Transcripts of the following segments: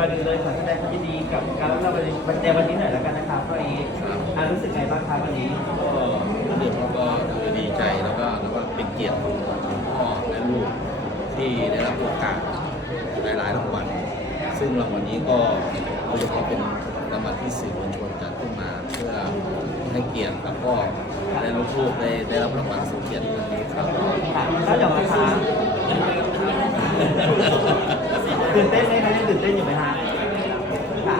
ก่อนอื่นเลยขอแสดงความยินดีกับการรับรางวัลในวันนี้หน่อยแล้วกันนะครับพ่อเอครับอ่ารู้สึกไงบ้างครับวันนี้ก็รื่องเราก็คือดีใจแล้วก็แล้วก็เป็นเกียรติของพ่อและลูกที่ได้รับโอกาสหลายๆรางวัลซึ่งรางวัลนี้ก็โดยเฉพาะเป็นรางวัลที่สื่อมวลชนจัดขึ้นมา เพื่อให้เกียรติกับพ่อและลูกๆได้ได้รับรางวัลสุดเกียรตินี้ครับค่ะก็อย่างรคาตื่นเต้นไหมคะยังตื่นเต้นอยู่ไหมฮะค่ะ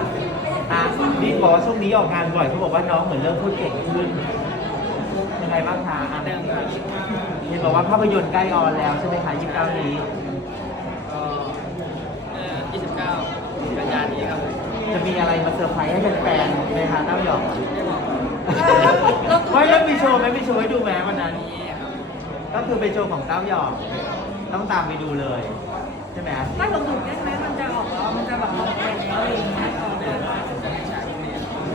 อะนี่บอกว่า ช่วงนี้ออกงานบ่อยเขาบอกว่าน้องเหมือนเริ่มพูดเก่งขึ้นยังไงบ้างคะอะเห็นบอกว่าภาพยนตร์ใกล้ออนแล้วใช่ไหมคะ29 นี้ก็เอ่อ29กันยายนนี้ครับ จะมีอะไรมาเซอร์ไพรส์ให้แฟนๆไหมคะเต้าหยองไม่บอกไม่แล้วมีโชว์ไหมมีโชว์ให้ดูไหมวันนั้นนี้ครับก็คือเป็นโชว์ของเต้าหยองต้องตามไปดูเลยใช่ไหมไม่ลงทุนได้ไหมมันจะออกแล้วมันจะแบบออกเองอะไรอย่างเงี้ย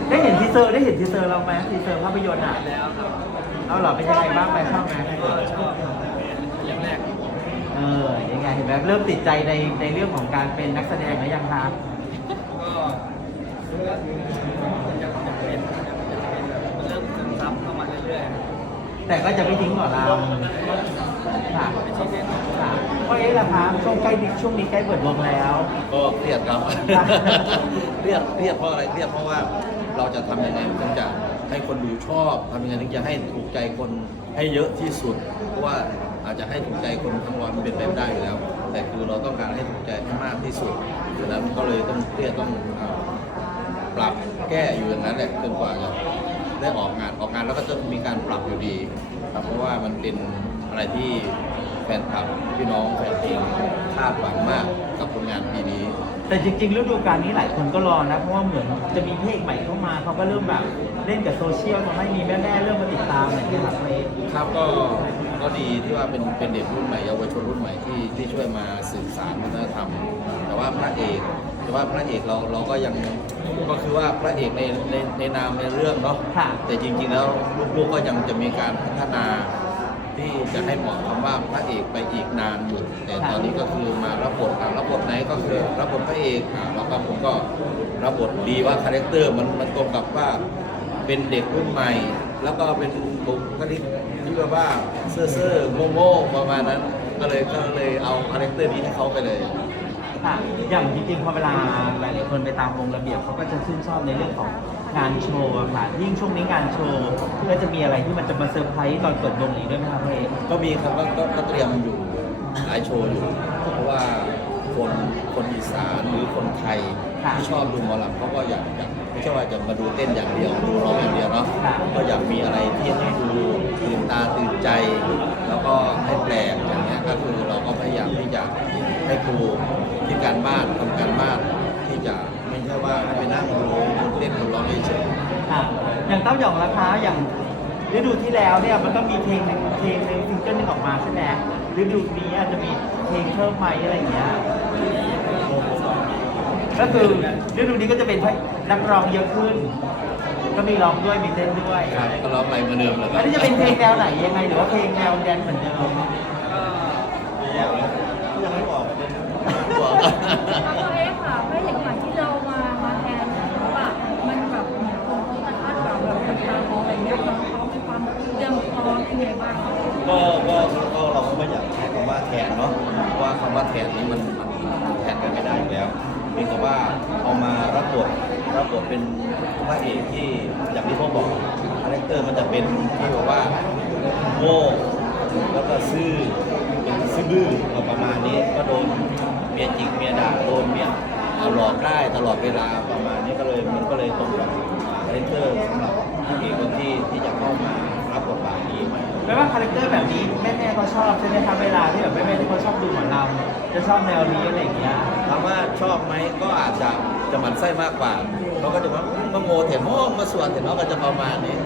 ไม่ฉายที่นี่ได้เห็นทีเซอร์ได้เห็นทีเซอร์เราไหมทีเซอร์ภาพยนตร์อะแล้วครับเอาเหรอเป็นยังไงบ้างไปชอบไหมก็ชอบเรื่องแรกเออยังไงเห็นไหมเริ่มติดใจในในเรื่องของการเป็นนักแสดงหรือยังคะก็อยากอยากเป็นอยากเป็นแบบมันเริ่มซึมซับเข้ามาเรื่อย แต่ก็จะไม่ทิ้งหมอเราค่ะๆไม่ใช่เด่นค่ะก็เอ๊ะล่ะคะช่วงใกล้ช่วงนี้ใกล้เปิดวงแล้ว ก็เครียดครับ เครียดเครียดเพราะอะไรเครียดเพราะว่าเราจะทำยังไงถึงจะให้คนดูชอบทำยังไงถึงจะให้ถูกใจคนให้เยอะที่สุด เพราะว่าอาจจะให้ถูกใจคนทั้งวันมันเป็นไปไม่ได้อยู่แล้ว แต่คือเราต้องการให้ถูกใจให้มากที่สุดดังนั้นก็เลยต้องเครียดต้องเอ่อปรับแก้อยู่อย่างนั้นแหละจนกว่าจะ ได้ออกงานออกงานแล้วก็จะมีการปรับอยู่ดีครับเพราะว่ามันเป็นอะไรที่แฟนคลับพี่น้องแฟนเพลงคาดหวังมากกับผลงานปีนี้ แต่จริงๆฤดูกาลนี้หลายคนก็รอนะ เพราะว่าเหมือนจะมีเพลงใหม่เข้ามาเขาก็เริ่มแบบเล่นกับโซเชียลทำให้มีแม่ๆเริ่มมาติดตามอะไรอย่างเงี้ยครับเอ๊ะครับก็ก็ดีที่ว่าเป็นเป็นเด็กรุ่นใหม่เยาวชนรุ่นใหม่ที่ที่ช่วยมาสืบสานวัฒนธรรม แต่ว่าพระเอก แต่ว่าพระเอกเราเราก็ยังก็คือว่าพระเอกในในในนามในเรื่องเนาะค่ะแต่จริง ๆ แล้วลูกๆก็ยังจะมีการพัฒนาที่จะให้เหมาะคำว่าพระเอกไปอีกนานอยู่แต่ตอนนี้ก็คือมารับบทอะรับบทไหนก็คือรับบทพระเอกอะแล้วก็ผมก็รับบทดีว่าคาแรคเตอร์มันมันตรงกับว่าเป็นเด็กรุ่นใหม่ แล้วก็เป็นบุคลิกที่แบบว่าเซ่อเซ่อโง่โง่ๆประมาณนั้น ก็เลยก็เลยเอาคาแรคเตอร์นี้ให้เขาไปเลย ค่ะ อย่างจริงๆพอเวลาหลายๆคนไปตามวงระเบียบเขาก็จะชื่นชอบในเรื่องของงานโชว์อะค่ะยิ่งช่วงนี้งานโชว์ก็จะมีอะไรที่มันจะมาเซอร์ไพรส์ตอนเปิดวงนี้ด้วยไหมครับพี่เอ๊ะก็มีครับก็ก็ก็เตรียมอยู่หลายโชว์อยู่ เพราะว่าคนคนอีสานหรือคนไทยที่ชอบดูหมอลำเขาก็อยากอยากไม่ใช่ว่าจะมาดูเต้นอย่างเดียวดูร้องอย่างเดียวเนาะก็อยากมีอะไรที่ให้ดูตื่นตาตื่นใจ แล้วก็ให้แปลกอย่างเงี้ยก็คือเราก็พยายามที่จะ ให้ครูที่การบ้านทำการบ้านที่จะไม่ใช่ว่าไปนั่งดูคนเต้นคนร้องเฉยๆค่ะอย่างเต้าหยองราคาอย่างฤดูที่แล้วเนี่ยมันก็มีเพลงหนึ่งเพลงหนึ่งซิงเกิลหนึงออกมาใช่ไหมฤดูนี้อาจจะมีเพลงเพิ่มไหมอะไรอย่างเงี้ยก็คือฤดูนี้ก็จะเป็นนักร้องเยอะขึ้น ก็มีร้องด้วยมีเต้นด้วยครับก็ร้องอะไรเหมือนเดิมแล้วก็อันนี้จะเป็นเพลงแนวไหนยังไงหรือว่าเพลงแนวแดนซ์เหมือนเดิม ก็ ยังไม่บอก บอกแล้วเอ๊ะค่ะไม่เห็นหมายที่เรามามาแทนเขาอะมันแบบเหมือนคนเขาจะคาดหวังแบบต่างๆอะไรเงี้ยน้องเขามีความเตรียมพร้อมยังไงบ้างก็ก็ก็เราก็ไม่อยากใช้คำว่าแทนเนาะเพราะว่าคำว่าแทนนี้มันมันแทนกันไม่ได้อยู่แล้วเพียงแต่ว่าเอามารับบทรับบทเป็นพระเอกที่อย่างที่พ่อบอกคาแรคเตอร์มันจะเป็นที่แบบว่าโง่แล้วก็ซื่อเป็นซื่อบื้อประมาณนี้ก็โดน มียจิกเมียด่าโดนเมียเอาหลอกได้ตลอดเวลาประมาณนี้ก็เลยมันก็เลยตรงกับคาแรคเตอร์สำหรับพระเอกคนที่ที่จะเข้ามารับบทบาทนี้แปลว่าคาแรคเตอร์แบบนี้แม่ๆเขาชอบใช่ไหมครับเวลาที่แบบแม่ๆที่เขาชอบดูหมอลำจะชอบแนวนี้อะไรอย่างเงี้ย ถามว่าชอบไหมก็อาจจะ จะหมั่นไส้มากกว่าเขาก็จะว่ามาโมเถนโมมาสวนเถนเนาะก็จะประมาณนี้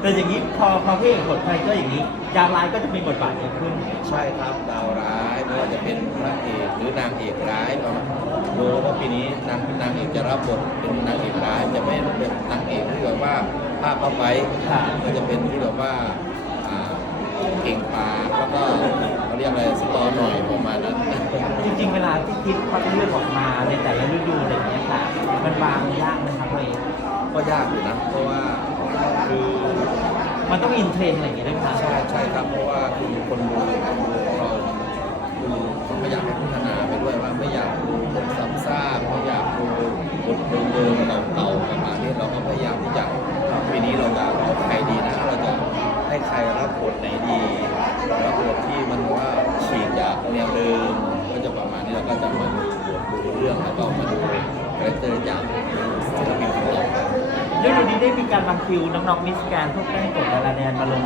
แต่อย่างนี้พอพอพี่เอกบทคาแรคเตอร์อย่างนี้ยางร้ายก็จะมีบทบาทเยอะขึ้น ใช่ครับดาวร้ายไม่ว่าจะเป็นพระเอกหรือนางเอกร้ายประมาณโดยเฉพาะปีนี้นางนางเอกจะรับบทเป็นนางเอกร้ายจะไม่เป็นนางเอกที่แบบว่าภาพเข้าไปค่ะ ก็จะเป็นที่แบบว่าอ่าเก่งปากแล้วก็เรียกอะไรสตอหน่อยประมาณนั้นจริ งๆเวาที่คิดคัดเลือกออกมาในแต่ละฤดูอะไรอย่างเงี้ยค่ะ มันวางยากนะครับพ่อเอกก็ยากอยู่นะ เพราะว่าคือมันต้องอินเทรนด์อะไรอย่างเงี้ยด้วยค่ะใช่ใช่ครับ เพราะว่าคือคนดูของเราคือเขาไม่อยากให้พัฒนาไปด้วยว่าไม่อยากดูบทซ้ำซากไม่อยากดูบทเดิมๆเก่าๆประมาณนี้เราก็พยายามที่จะปีนี้เราจะเอาใครดีนะ เราจะให้ใครรับบทไหนดีรับบทที่มันว่าฉีกจากแนวเดิมก็จะประมาณนี้เราก็จะมาดูบทดูเรื่องแล้วก็มาดูคาแรคเตอร์จากศิลปินของเรา ฤดูนี้ ได้มีการบางคิวน้องๆมิสแกรนด์พวกแป้งกดดาราแดนมาลง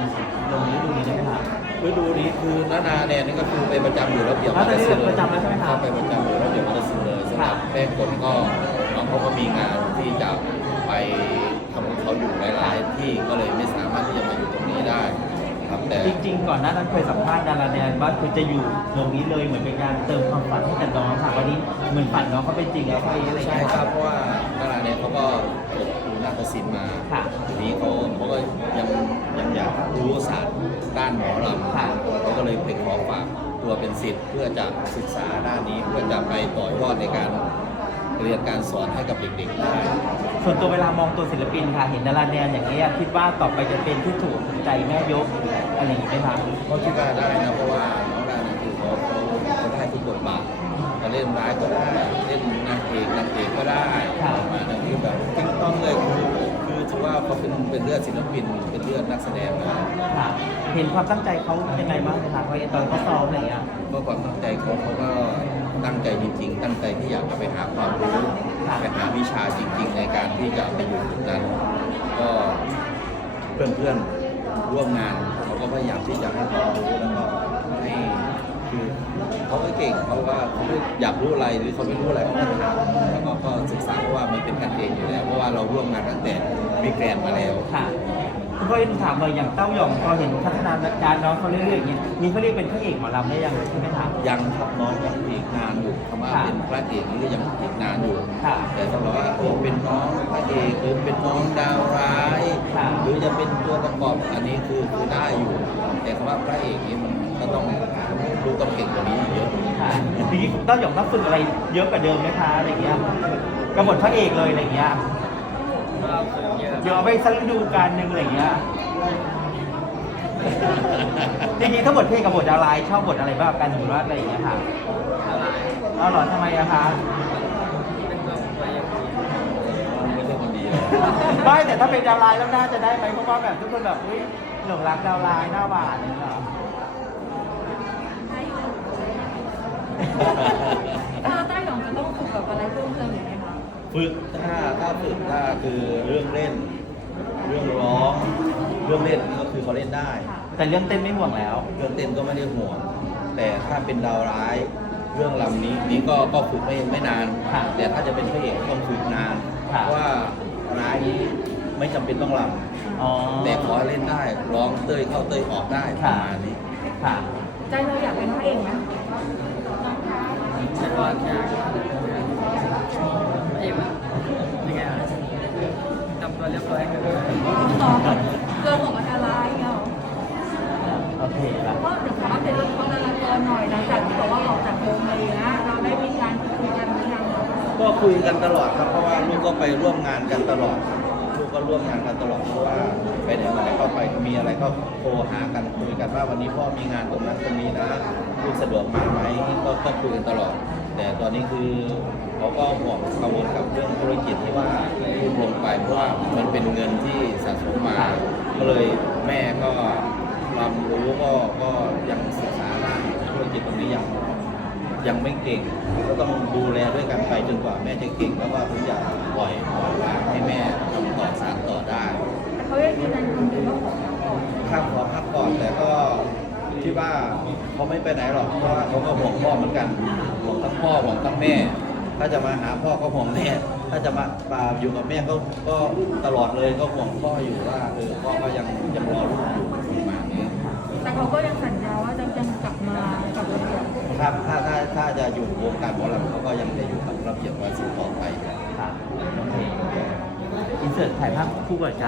ลงฤดูนี้ได้ไหมคะ ฤดูนี้คือนานาแดนนี่ก็คือไปประจำอยู่ระเบียบอ๋อตอนนี้ศิลป์ประจำแล้วใช่ไหมครับเข้าไปประจำอยู่ระเบียบวัฒนศิลป์เลยสำหรับแป้งคนก็น้องเขาก็มีงานที่จะไปทำของเขาอยู่หลายๆที่ก็เลยไม่สามารถที่จะมาอยู่ตรงนี้ได้ครับแต่จริงๆ ก่อนหน้านั้นเคยสัมภาษณ์ดาราแดนว่าคือจะอยู่ตรงนี้เลยเหมือนเป็นการเติมความฝันให้กับน้องค่ะวันนี้เหมือนฝันน้องเขาเป็นจริงแล้วไปอะไรอย่างใช่เงี้ยครับเพราะว่านานาแดนเขาก็ จบดูนาฏศิลป์มาค่ะ ทีนี้เขาเขาก็ยังยังอยากรู้ศาสตร์ด้านหมอลำค่ะเขาก็เลยไปขอฝากตัวเป็นศิษย์เพื่อจะศึกษาด้านนี้เพื่อจะไปต่อยอดในการเรียนการสอนให้กับเด็กๆได้ ส่วนตัวเวลามองตัวศิลปินค่ะ เห็นดาราแดนอย่างนี้ยคิดว่าต่อไปจะเป็นที่ถูกใจแม่ยกอะไรอย่างงี้ไหมคะเขาคิดว่าได้นะเพราะว่าน้องดาเนี่ยคือเขาเขาเขาได้ทุกบทบาทจะเล่นร้ายก็ได้ ลือดศิลปิน เป็นเลือดนักแสดงนะค่ะเห็นความตั้งใจเขายังไงบ้างคะเพราะตอนเขาซ้อมอะไรอย่างเงี้ยก็ความตั้งใจเขาเขาก็ตั้งใจจริง ๆ ตั้งใจที่อยากจะไปหาความรู้ค่ะไปหาวิชาจริง ๆ ในการที่จะไปอยู่จุดนั้นก็เพื่อนๆร่วมงานเขาก็พยายามที่จะให้ความรู้แล้วก็ให้คือเขาก็เก่งเขาว่าเขาไม่อยากรู้อะไรหรือเขาไม่รู้อะไรเขาก็ถามแล้วก็ก็ศึกษาเพราะว่ามันเป็นกันเองอยู่แล้วเพราะว่าเราร่วมงานตั้งแต่ มีแกรนมาแล้ว ค่ะคุณพ่อเอ็นถามเลยอย่างเต้าหยองพอเห็นพัฒนาการน้องเขาเรื่อยๆอย่างนี้มีเขาเรียกเป็นพระเอกหมอลำได้ยังใช่ไหมคะยังครับน้องยังอีกนานอยู่คำว่าค่ะเป็นพระเอกนี่ก็ยังอีกนานอยู่ ค่ะแต่ถ้าบอกว่าโอ้เป็นน้องพระเอกหรือเป็นน้องดาวร้าย ค่ะ หรือจะเป็นตัวประกอบอันนี้คือคือได้อยู่ แต่คำว่าพระเอกนี่มันก็ต้องลูกต้องเก่งกว่านี้เยอะค่ะทีนี้เต้าหยองต้องฝึกอะไรเยอะกว่าเดิมไหมคะอะไรอย่างเงี้ยกระบทพระเอกเลยอะไรอย่างเงี้ยก็ฝึก เยอะเดี๋ยวเอาไปสักฤดูการหนึ่งอะไรอย่างเงี้ยจริงๆถ้าบทเพลงกับบทดาวไลน์ชอบบทอะไรบ้างกันสมมติว่าอะไรอย่างเงี้ยค่ะอะไรเอาเหรอทำไมอะคะเป็นตัวตัวอย่างดีไม่ใช่คนดีเลยไม่แต่ถ้าเป็นดาวไลน์แล้วน่าจะได้ไหมเพราะว่าแบบทุกคนแบบเฮ้ยหลงรักดาวไลน์หน้าหวานเนี่ยเหรอถ้าเต้าหยองจะต้องฝึกแบบอะไรเพิ่มเติมอีกไหมคะ ฝึกถ้าถ้าฝึกถ้าคือเรื่องเล่น เรื่องร้อง เรื่องเล่นนี่ก็คือเขาเล่นได้ค่ะแต่เรื่องเต้นไม่ห่วงแล้ว เรื่องเต้นก็ไม่ได้ห่วงแต่ถ้าเป็นดาวร้ายเรื่องลำนี้นี้ก็ก็ฝึกไม่ไม่นานค่ะแต่ถ้าจะเป็นพระเอกต้องฝึกนานค่ะเพราะว่าร้ายนี้ไม่จำเป็นต้องลอ๋อำแต่ขอให้เล่นได้ร้องเต้ยเข้าเต้ยออกได้ปค่ะ ระมาณนี้ ค่ะ ใจเราอยากเป็นพระเอกไหมฉันว่าอยากเอ็มอะยังไงอะทำ ตัวเรียบร้อยกันเลยต่อเรื่องของอาจารร้ายเนาะโอเคละก็เดี๋ยวขออัปเดตเรื่องของดาราตัวหน่อยหลังจากที่บอกว่าออกจากวงอะไรอย่างเงี้ยเราได้มีการคุยกันหรือยังก็คุยกันตลอดครับเพราะว่าลูกก็ไปร่วมงานกันตลอดลูกก็ร่วมงานกันตลอดเพราะว่าไปไหนมาไหนก็ไปมีอะไรก็โทรหากันคุยกันว่าวันนี้พ่อมีงานตรงนั้นตรงนี้นะลูกสะดวกมาไหมก็คุยกันตลอด แต่ตอนนี้คือเขาก็ห่วงกังวลกับเรื่องธุรกิจที่ว่าลูกลงไปเพราะว่ามันเป็นเงินที่สะสมมาก็เลยแม่ก็รับรู้ก็ก็ยังศึกษาด้านธุรกิจตรงนี้ยังยังไม่เก่งก็ต้องดูแลด้วยกันไปจนกว่าแม่จะเก่งแล้วก็ถึงจะปล่อยปล่อยวางให้แม่ทำต่อสารต่อได้แต่เขายังยืนยันคำเดิมว่าขอพักก่อนข้ามขอพักก่อนแต่ก็คิดว่าเขาไม่ไปไหนหรอกเพราะว่าเขาก็ห่วงพ่อเหมือนกันห่วงทั้ง พ่อห่วงทั้งแม่ ถ้าจะมาหาพ่อก็ห่วงแม่ ถ้าจะมาปาอยู่กับแม่ก็ก็ตลอดเลยก็ห่วงพ่ออยู่ว่าเออพ่อก็ยังยังรอลูกอยู่ประมาณนี้แต่เขาก็ยังสัญญาว่าจะยังกลับมากับระเบียบครับถ้าถ้าถ้าจะอยู่วงการหมอลำเขาก็ยังจะอยู่กับระเบียบวาสิต่อไปค่ะโอเคอินเสิร์ตถ่ายภาพคู่กับใจ